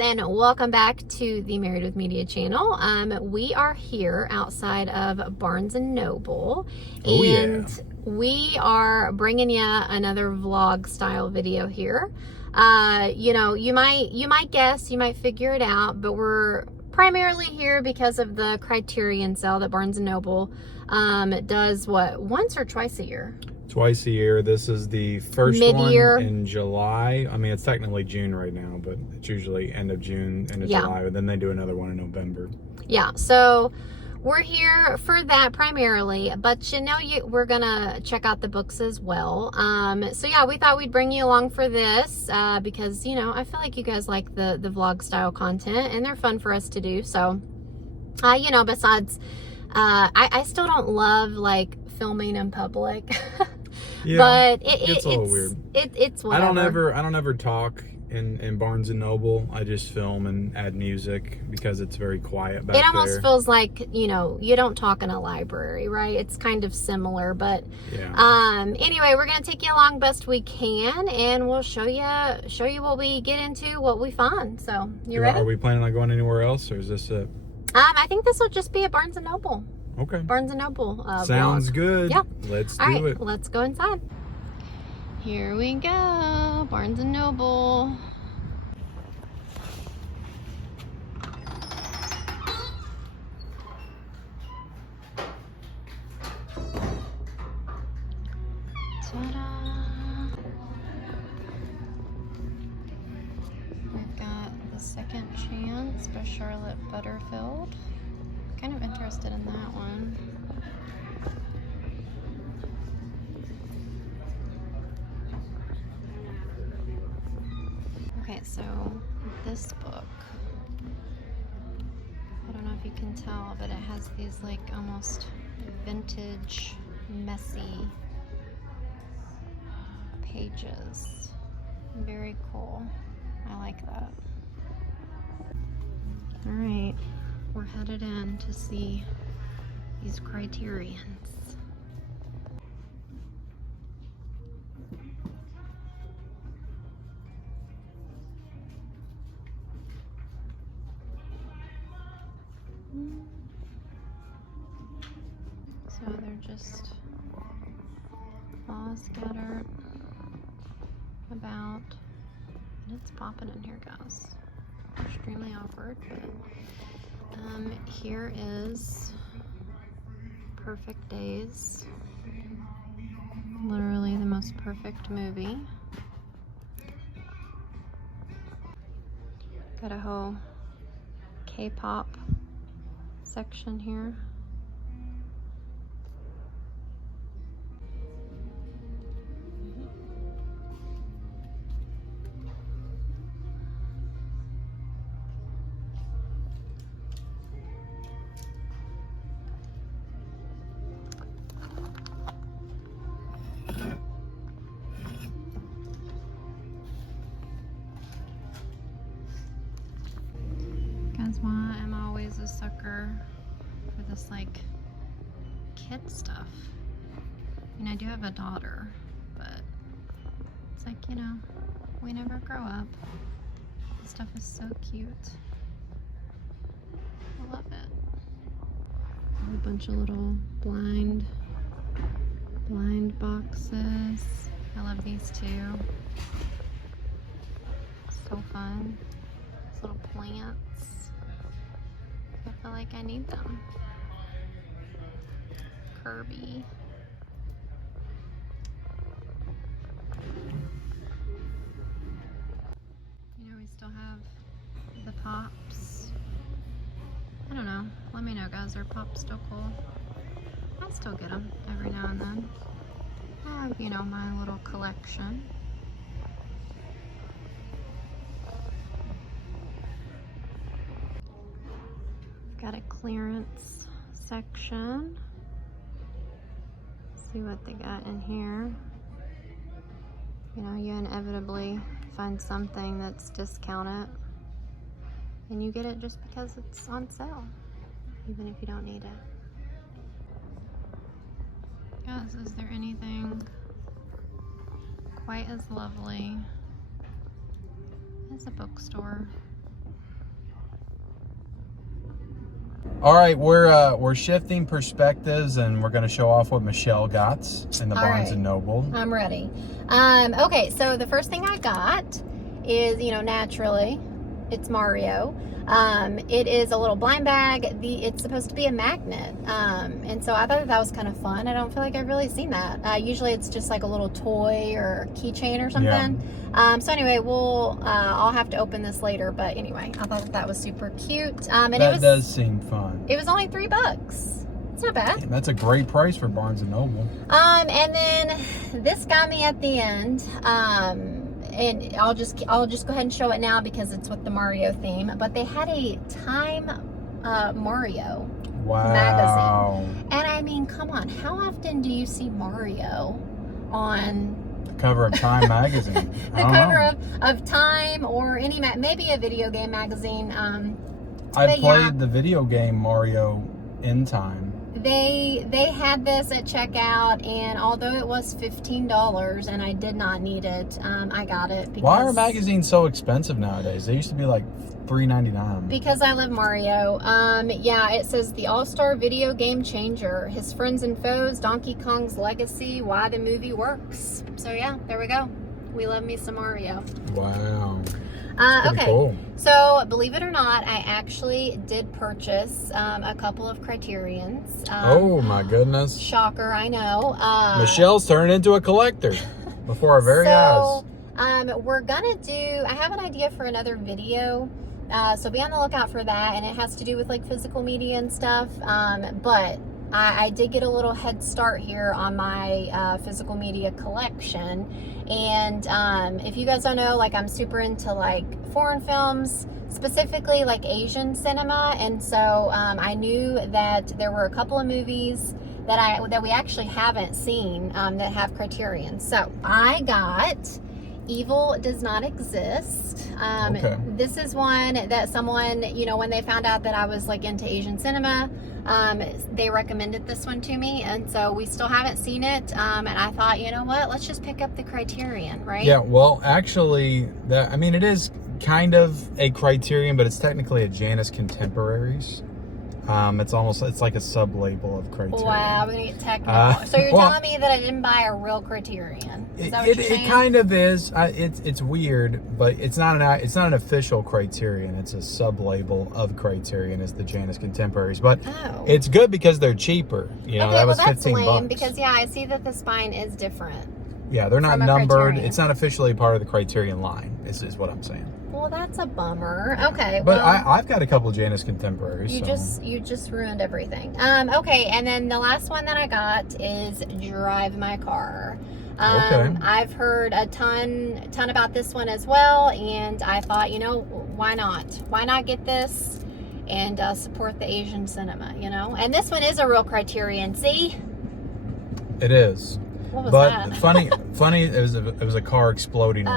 and welcome back to the Married with Media channel. We are here outside of Barnes and Noble, and we are bringing you another vlog style video here. You know, you might guess, you might figure it out, but we're primarily here because of the Criterion sale that Barnes and Noble does, what, once or twice a year? Twice a year. This is the first Mid-year. one in July. I mean, it's technically June right now, but it's usually end of June, end of July, but then they do another one in November. Yeah, so we're here for that primarily, but you know, we're gonna check out the books as well. So yeah, we thought we'd bring you along for this because, you know, I feel like you guys like the vlog style content and they're fun for us to do. So you know, besides I still don't love like filming in public. Yeah, but it's a little weird. It's whatever. I don't ever talk in Barnes and Noble. I just film and add music because it's very quiet back there. It almost feels like, you know, you don't talk in a library, right? It's kind of similar, but yeah. Anyway, we're gonna take you along best we can, and we'll show you what we get into, what we find. So you ready? Are we planning on going anywhere else, or is this it? I think this will just be a Barnes and Noble. Okay. Barnes and Noble sounds vlog. good. Yeah. Let's do it. Right, let's go inside. Here we go, Barnes and Noble. Ta-da! We've got The Second Chance by Charlotte Butterfield. Kind of interested in that one. Okay, so this book, I don't know if you can tell, but it has these like almost vintage, messy pages. Very cool. I like that. All right. We're headed in to see these Criterions. So they're just all scattered about, and it's popping in here, guys. Extremely awkward, but here is Perfect Days. Literally the most perfect movie. Got a whole K-pop section here. That's why I'm always a sucker for this like kid stuff. I mean, I do have a daughter, but it's like, you know, we never grow up. This stuff is so cute. I love it. A whole bunch of little blind boxes. I love these too. So fun. These little plants. I feel like I need them. Kirby. You know, we still have the pops. I don't know. Let me know, guys. Are pops still cool? I still get them every now and then. I have, you know, my little collection. Got a clearance section. See what they got in here. You know, you inevitably find something that's discounted, and you get it just because it's on sale, even if you don't need it. Guys, is there anything quite as lovely as a bookstore? All right, we're shifting perspectives, and we're going to show off what Michelle got in the Barnes and Noble. I'm ready. Okay, so the first thing I got is, naturally, it's Mario. It is a little blind bag. It's supposed to be a magnet. And so I thought that was kind of fun. I don't feel like I've really seen that. Usually it's just like a little toy or keychain or something. Yeah. So anyway, I'll have to open this later. But anyway, I thought that was super cute. And that does seem fun. It was only $3. It's not bad. That's a great price for Barnes and Noble. And then this got me at the end. And I'll just go ahead and show it now because it's with the Mario theme. But they had a Time Mario magazine. And I mean, come on, how often do you see Mario on the cover of Time magazine? The cover of Time or any maybe a video game magazine. I played the video game Mario in Time. They had this at checkout, and although it was $15 and I did not need it, I got it. Because, why are magazines so expensive nowadays? They used to be like $3.99. Because I love Mario. Yeah, it says the all-star video game changer, his friends and foes, Donkey Kong's legacy, why the movie works. So yeah, there we go. We love me some Mario. Wow. Okay, cool. So believe it or not, I actually did purchase a couple of Criterions. Oh my goodness! Shocker, I know. Michelle's turned into a collector before our very eyes. We're gonna do. I have an idea for another video, so be on the lookout for that. And it has to do with like physical media and stuff. But I did get a little head start here on my physical media collection. And if you guys don't know, like I'm super into like foreign films, specifically like Asian cinema. And so I knew that there were a couple of movies that we actually haven't seen that have Criterion. So I got Evil Does Not Exist. Okay. This is one that someone, when they found out that I was like into Asian cinema, they recommended this one to me, and so we still haven't seen it, and I thought, you know what, let's just pick up the Criterion, right? Yeah, well, actually, it is kind of a Criterion, but it's technically a Janus Contemporaries. It's like a sub-label of Criterion. Wow, we're gonna get technical. So you're telling me that I didn't buy a real Criterion? Is that what you're saying? It kind of is. It's weird, but it's not an official Criterion. It's a sub-label of Criterion as the Janus Contemporaries. But it's good because they're cheaper. Okay, that was that's $15. Lame because I see that the spine is different. Yeah, they're not numbered. It's not officially part of the Criterion line. Is what I'm saying. Well, that's a bummer. Okay, but I've got a couple of Janus Contemporaries. You just ruined everything. Okay, and then the last one that I got is Drive My Car. Okay. I've heard a ton about this one as well, and I thought, why not? Why not get this and support the Asian cinema? And this one is a real Criterion. See? It is. What was that? funny. It was a car exploding in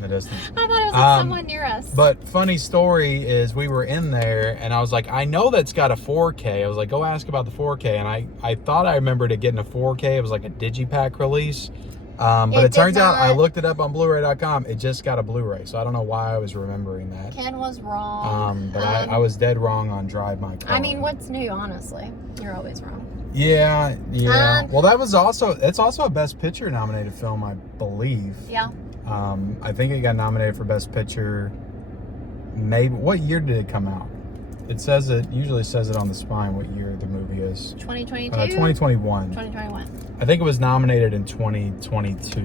the distance. I thought it was like someone near us. But funny story is we were in there, and I was like, I know that's got a 4K. I was like, go ask about the 4K, and I thought I remembered it getting a 4K. It was like a digipack release. But it turns out I looked it up on Blu-ray.com. It just got a Blu-ray, so I don't know why I was remembering that. Ken was wrong. But I was dead wrong on Drive My Car. I mean, what's new? Honestly, you're always wrong. Yeah. Well, it's also a Best Picture nominated film, I believe. Yeah. I think it got nominated for Best Picture. Maybe what year did it come out? It usually says it on the spine what year the movie is. 2022? 2021. 2021. I think it was nominated in 2022.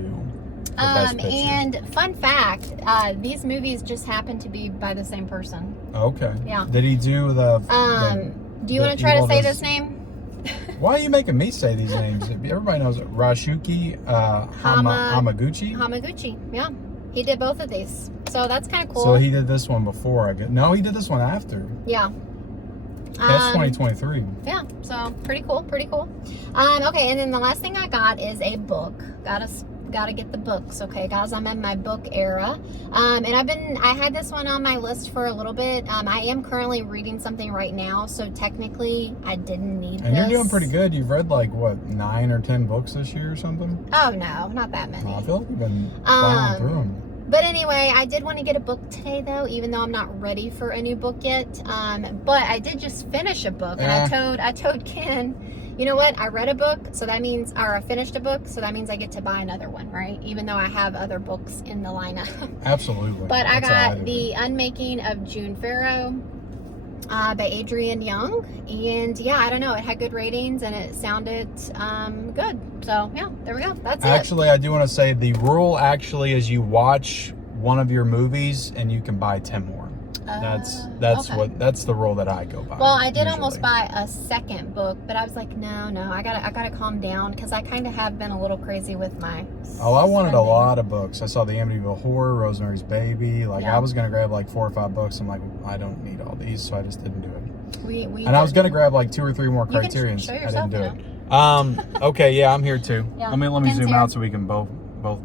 And fun fact, these movies just happen to be by the same person. Okay. Yeah. Did he do the do you want to try to say this name? Why are you making me say these names? Everybody knows it. Rashuki Hamaguchi. Hamaguchi, yeah. He did both of these. So that's kind of cool. So he did this one before, No, he did this one after. Yeah. That's 2023. Yeah, so pretty cool. Okay, and then the last thing I got is a book. Gotta get the books, okay, guys. I'm in my book era, and I had this one on my list for a little bit. I am currently reading something right now, so technically I didn't need this. And you're doing pretty good. You've read like what, 9 or 10 books this year or something? Oh no, not that many. I feel like you've been plowing through them. But anyway, I did want to get a book today, though, even though I'm not ready for a new book yet. But I did just finish a book, and I told Ken, you know what? I read a book, so that means, or I finished a book, so that means I get to buy another one, right? Even though I have other books in the lineup. Absolutely. But I got The Unmaking of June Farrow by Adrienne Young, and yeah, I don't know, it had good ratings and it sounded good. So yeah, there we go. That's it. Actually, I do want to say the rule actually is you watch one of your movies and you can buy 10 more. That's okay. That's the rule that I go by. Well, I did almost buy a second book, but I was like, no, I gotta calm down, because I kind of have been a little crazy with my I wanted a lot of books. I saw the Amityville Horror, Rosemary's Baby. Like, I was gonna grab like 4 or 5 books. I'm like, I don't need all these, so I just didn't do it. I was gonna grab like 2 or 3 more Criterions. I didn't do it. Okay, yeah, I'm here too. Yeah. Let me zoom out so we can both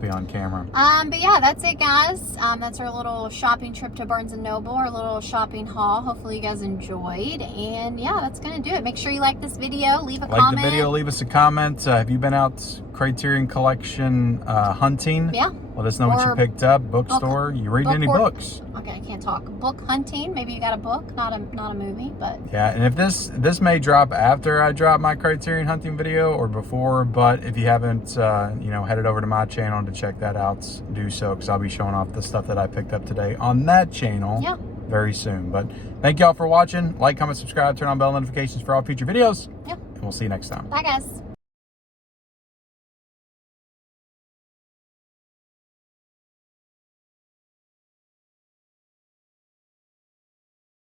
be on camera. But yeah, that's it, guys. That's our little shopping trip to Barnes & Noble, our little shopping haul. Hopefully you guys enjoyed, and yeah, that's gonna do it. Make sure you like this video, leave a comment. Like the video, leave us a comment. Have you been out Criterion Collection hunting? Yeah. Let us know what you picked up. Bookstore. You reading any books? Okay, I can't talk. Book hunting. Maybe you got a book, not a movie, but yeah. And if this may drop after I drop my Criterion hunting video or before, but if you haven't headed over to my channel to check that out, do so, because I'll be showing off the stuff that I picked up today on that channel very soon. But thank y'all for watching. Like, comment, subscribe, turn on bell notifications for all future videos. Yep. And we'll see you next time. Bye, guys.